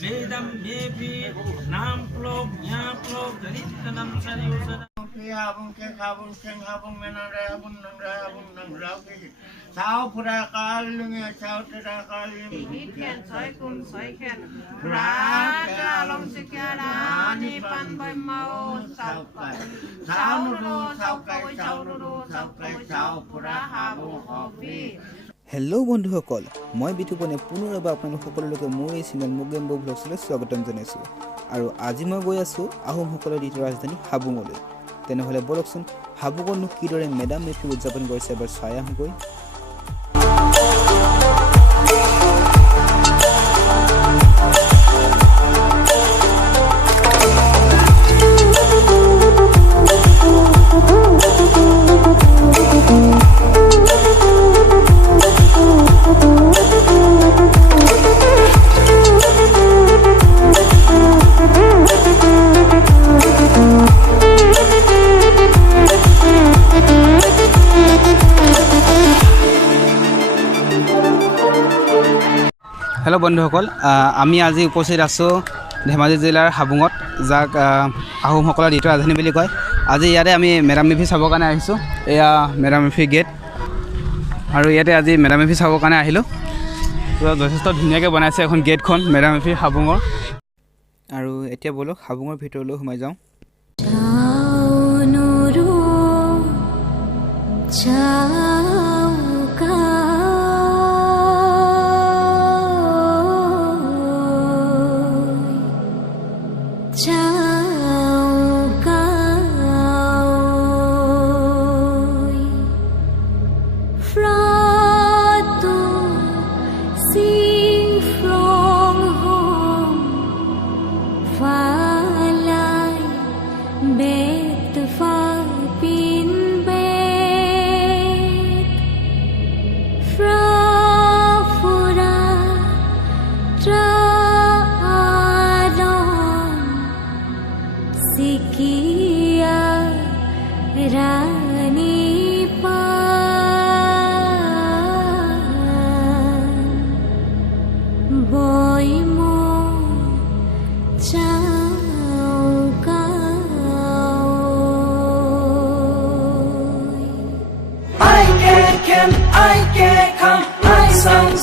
Vedam Devi Nam Plok Nya Plok Dalitanam Sariusana Habung ke habung seng habung menara habung nang rau ke sao pura kaling ya sao tera kaling Ikan soy kum soy ken Raja long sikara ni pan boy mau sao kai sao pura habung hobi hello' বন্ধুসকল মই বিতুপনে পুনৰ এবাৰ আপোনালোক সকলোলৈকে মোৰ এই channel মুগেম্বো ব্লগছলৈ স্বাগতম জনাইছোঁ আৰু আজি মই গৈ আছোঁ আহোমসকলৰ দ্বিতীয় ৰাজধানী হাবুঙলৈ তেনেহ'লে বলকচোন হাবুঙতনো কিদৰে মেডাম মেফি উদযাপন কৰিছে এবাৰ চাই আহোঁগৈ হেল্ল' বন্ধুসকল আমি আজি উপস্থিত আছোঁ ধেমাজি জিলাৰ হাবুঙত যাক আহোমসকলৰ দ্বিতীয় ৰাজধানী বুলি কয় আজি ইয়াতে আমি মেডাম মেফি চাবৰ কাৰণে আহিছোঁ এয়া মেডাম মেফি গেট আৰু ইয়াতে আজি মেডাম মেফি চাবৰ কাৰণে আহিলোঁ যথেষ্ট ধুনীয়াকৈ বনাইছে এখন গেটখন মেডাম মেফি হাবুঙৰ আৰু এতিয়া বলক হাবুঙৰ ভিতৰলৈ সোমাই যাওঁ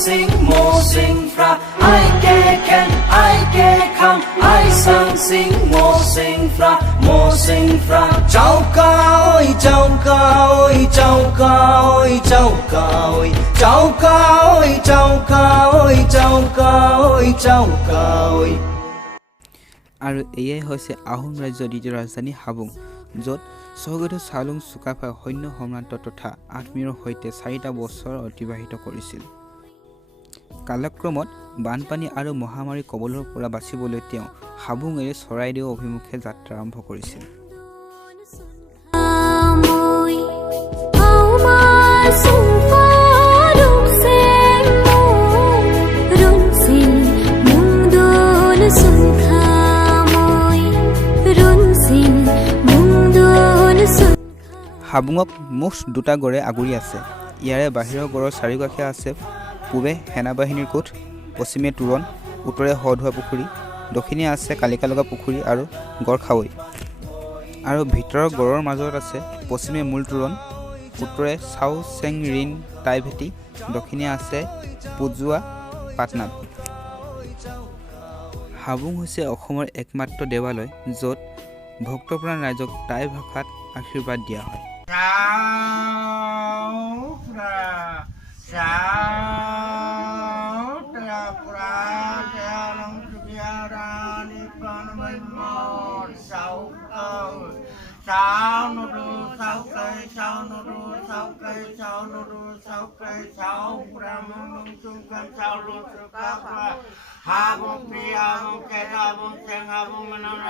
Sing mo sing fra I can I come I sing mo sing fra chau ca ơi chau ca ơi chau ca ơi chau ca ơi chau ca ơi chau ca ơi chau ca ơi chau ca ơi আৰু এয়াই হৈছে আহোম ৰাজ্যৰ দ্বিতীয় ৰাজধানী হাবুং য'ত স্বৰ্গত চাওলুং চুকাফাই সৈন্য সম্ৰান্ত তথা আত্মীয়ৰ সৈতে 4টা বছৰ অতিবাহিত কৰিছিল কালক্ৰমত বানপানী আৰু মহামাৰীৰ কবলৰ পৰা বাচিবলৈ তেওঁ হাবুং এৰি চৰাইদেউ অভিমুখে যাত্ৰা আৰম্ভ কৰিছিল হাবুঙক মুঠ 2টা গড়ে আগুৰি আছে ইয়াৰে বাহিৰৰ গড়ৰ চাৰিওকাষে আছে পূবে সেনাবাহিনীৰ কোঠ পশ্চিমে তোৰণ উত্তৰে হধুৱা পুখুৰী দক্ষিণে আছে কালিকা লগা পুখুৰী আৰু গড়খাৱৈ আৰু ভিতৰৰ গড়ৰ মাজত আছে পশ্চিমে মূল তোৰণ উত্তৰে চাও চেং ৰিন টাইভেটি দক্ষিণে আছে পুজোৱা পাটনাম হাবুং হৈছে অসমৰ একমাত্ৰ দেৱালয় য'ত ভক্তপ্ৰাণ ৰাইজক টাই ভাষাত আশীৰ্বাদ দিয়া হয় Habung piabung kedabung seng habung menang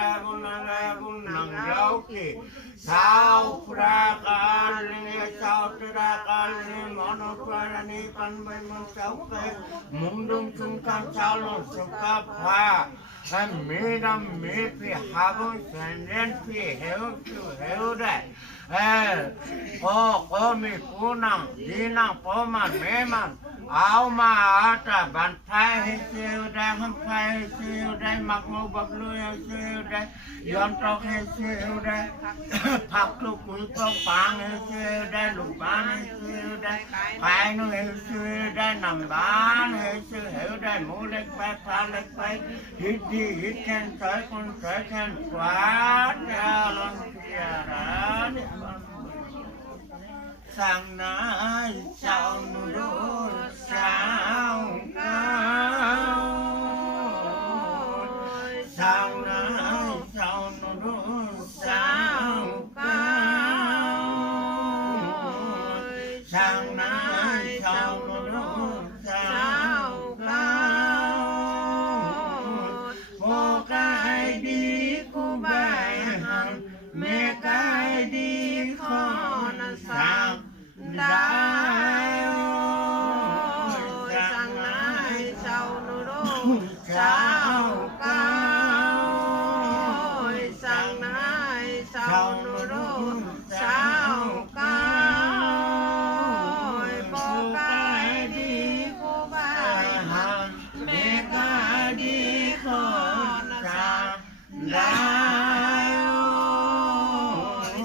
nang rauki sao prakaling sao terakaling monoprani panbaimun sao ke mundung sungkan calon sukapha medam mepi habung senden pi heu dai ko mi kunang dinang poman meman áo mà trả bàn phai hay siêu đây không phai hay siêu đây mặc màu bạc lưỡi hay siêu đây yon trọc hay siêu đây phật lục quý công phang hay siêu đây lục bán hay siêu đây phai nó hay siêu đây nằm bán hay siêu hiểu đây mũ lệch bay pha lệch bay hít đi hít khen tới con tới khen quá ra lần kia ra sang nãy sao nụ sao cao sang nãy sao nụ sao cao sang nãy sao nụ sao cao một cái đi cô bài hàng mẹ cái đi khó sang đại ơi sang nãy sao nụ sao cao sang nãy sao nụ sao cao bố cái đi cô bài hàng mẹ cái đi khó sang đại ơi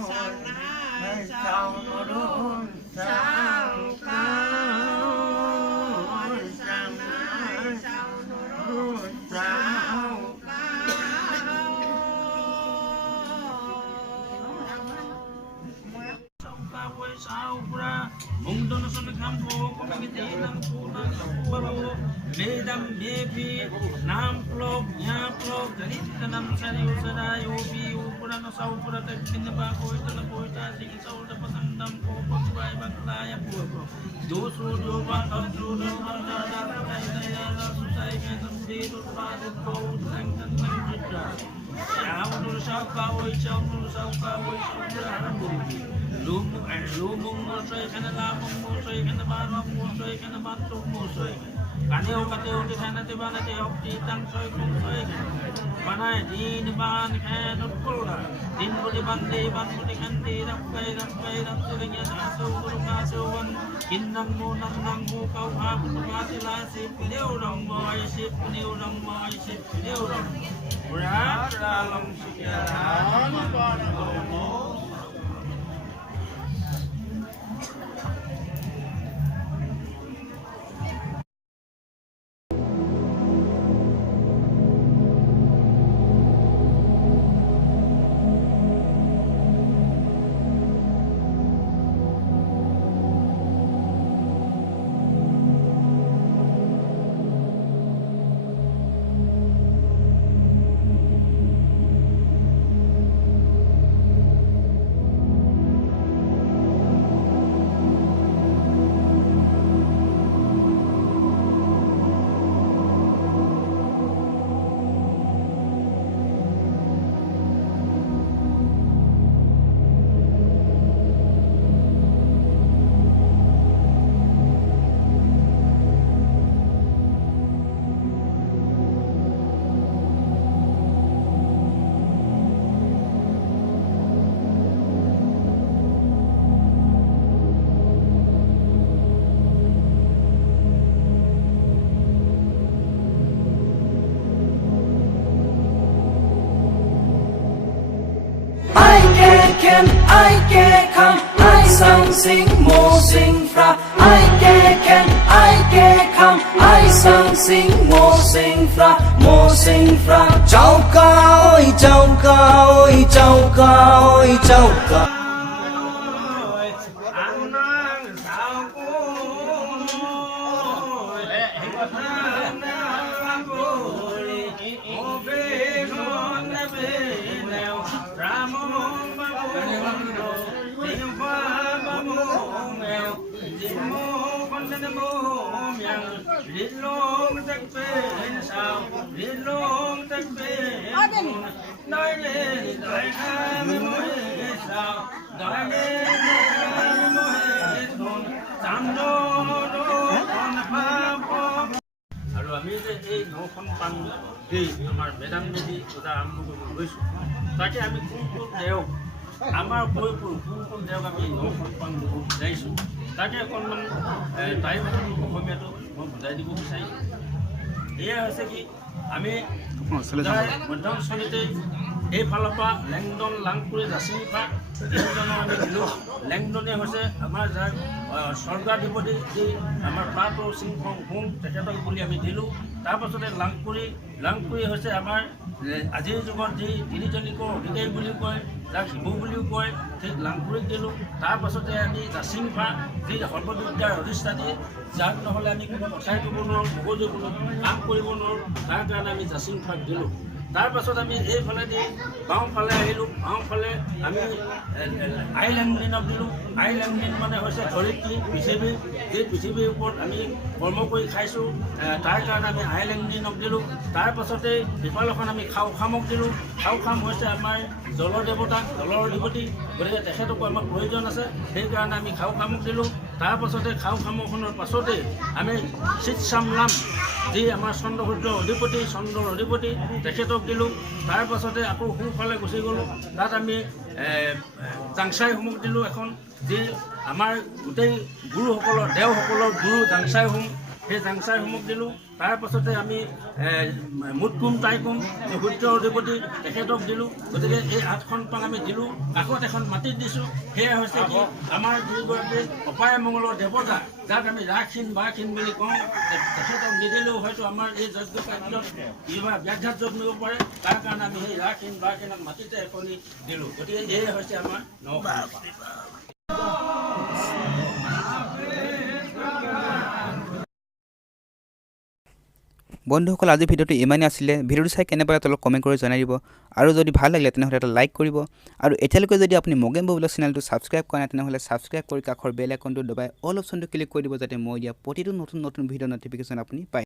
sang nãy sao nụ sao cao sang nãy sao nụ sao sao ra mong đón xuân kham phố có mấy cái tí năm phố năm phố mê đam mê phi nam plok nhà plok jadi tanam sari usada yobi upura no sau upura tak pinna ba ko ita ko ita sing sau dapat andam ko pagbai bakla ya puro dosu do ba dosu do ba da da kai da ya da susai ke dum de do ba do ko sang tan tan jita ya do sau ka oi sau do sau ka oi sau da lumung mo soy kana lamong mo soy kana barwang mo soy kana bantuk mo soy kaneo kateo di sana di bana di opti tang soy kung soy panay di ban kaya nutkulra din mo di ban mo di kanti rapkay suling yan aso urong aso wan kinang mo nang mo kau hapon ka sila sip pineo rong mo ay sip pineo rong mo ay sip pineo rong urat lalong sikiran ai kê kham ai sang sing mo sing fra ai kê kham ai sang sing mo sing fra chau ca ơi chau ca ơi chau ca ơi chau ca Liên long tách bên sao liên long tách bên nói lên đời hai mươi sao nói lên hai mươi thôn tam đô con pha po alors আমি যে এই নখন পান এই আমার madam দিদি ওটা আরম্ভ করব তাকে আমি কোন দেও আমার কোন দেও আমি নখন পান যাইছো তাকে অকণমান টাইম অসমীয়াটো মই বুজাই দিব বিচাৰিম এয়া হৈছে কি আমি মধ্যাঞ্চলতে এইফালৰ পৰা লেংডন লাংকুৰি জাচিংফা এইজনৰ আমি দিলোঁ লেংডনে হৈছে আমাৰ যাৰ স্বৰ্গাধিপতি যি আমাৰ প্ৰাটো সিংফং হুং তেখেতক বুলি আমি দিলোঁ তাৰপাছতে লাংকুৰি হৈছে আমাৰ আজিৰ যুগত যি তিনিজনীকৰ অধিকাৰী বুলি কয় যাক শিৱু বুলিও কয় ঠিক লাংকুৰিক দিলোঁ তাৰপাছতে আমি জাচিংফা যি সৰ্ববিদ্যাৰ অধিষ্ঠানী যাক নহ'লে আমি কোনো কথাই ক'ব নোৱাৰোঁ মগজু কোনো কাম কৰিব নোৱাৰোঁ তাৰ কাৰণে আমি জাচিংফাক দিলোঁ তাৰপাছত আমি এইফালেদি বাওঁফালে আহিলোঁ বাওঁফালে আমি আইলেণ্ডমিনক দিলোঁ আইলেণ্ডমিন মানে হৈছে ধৰিত্ৰী পৃথিৱী এই পৃথিৱীৰ ওপৰত আমি কৰ্ম কৰি খাইছোঁ তাৰ কাৰণে আমি আইলেণ্ডমিনক দিলোঁ তাৰপাছতে সিফালখন আমি খাওখামক দিলোঁ খাওখাম হৈছে আমাৰ জলৰ দেৱতা জলৰ অধিপতি গতিকে তেখেতকো আমাক প্ৰয়োজন আছে সেইকাৰণে আমি খাওখামক দিলোঁ তাৰপাছতে খাওখামখনৰ পাছতে আমি চিতচামলাম যি আমাৰ চন্দ্ৰসূৰ্যৰ অধিপতি তেখেতক দিলোঁ তাৰপাছতে আকৌ সোঁফালে গুচি গ'লোঁ তাত আমি জাংচাই হোমক দিলোঁ এখন যি আমাৰ গোটেই গুৰুসকলৰ দেওসকলৰ গুৰু জাংচাই হোম সেই জাংচাই হোমক দিলোঁ তাৰপাছতে আমি মুটকুম টাইকুম সূৰ্যৰ অধিপতি তেখেতক দিলোঁ গতিকে এই 8খন পাং আমি দিলোঁ কাষত এখন মাটিত দিছোঁ সেয়া হৈছে কি আমাৰ যিগৰাকী অপায় মংগলৰ দেৱতা যাক আমি ৰাখিন বাখিন বুলি কওঁ তেখেতক নিদিলেও হয়তো আমাৰ এই যজ্ঞ কাৰ্যত কিবা ব্যাঘাত জন্মিব পাৰে তাৰ কাৰণে আমি সেই ৰাখিন বাখিনক মাটিতে এখনি দিলোঁ গতিকে এয়ে হৈছে আমাৰ নৱপা বন্ধুসকল আজিৰ ভিডিঅ'টো ইমানেই আছিলে ভিডিঅ'টো চাই কেনে পালে তলত কমেণ্ট কৰি জনাই দিব আৰু যদি ভাল লাগিলে তেনেহ'লে এটা লাইক কৰিব আৰু এতিয়ালৈকে যদি আপুনি মগেম্ব ব্লগ চেনেলটো ছাবস্ক্ৰাইব কৰা নাই তেনেহ'লে ছাবস্ক্ৰাইব কৰি কাষৰ বেল আইকনটো দবাই অল অপশ্যনটো ক্লিক কৰি দিব যাতে মই দিয়া প্ৰতিটো নতুন ভিডিঅ' ন'টিফিকেশ্যন আপুনি পায়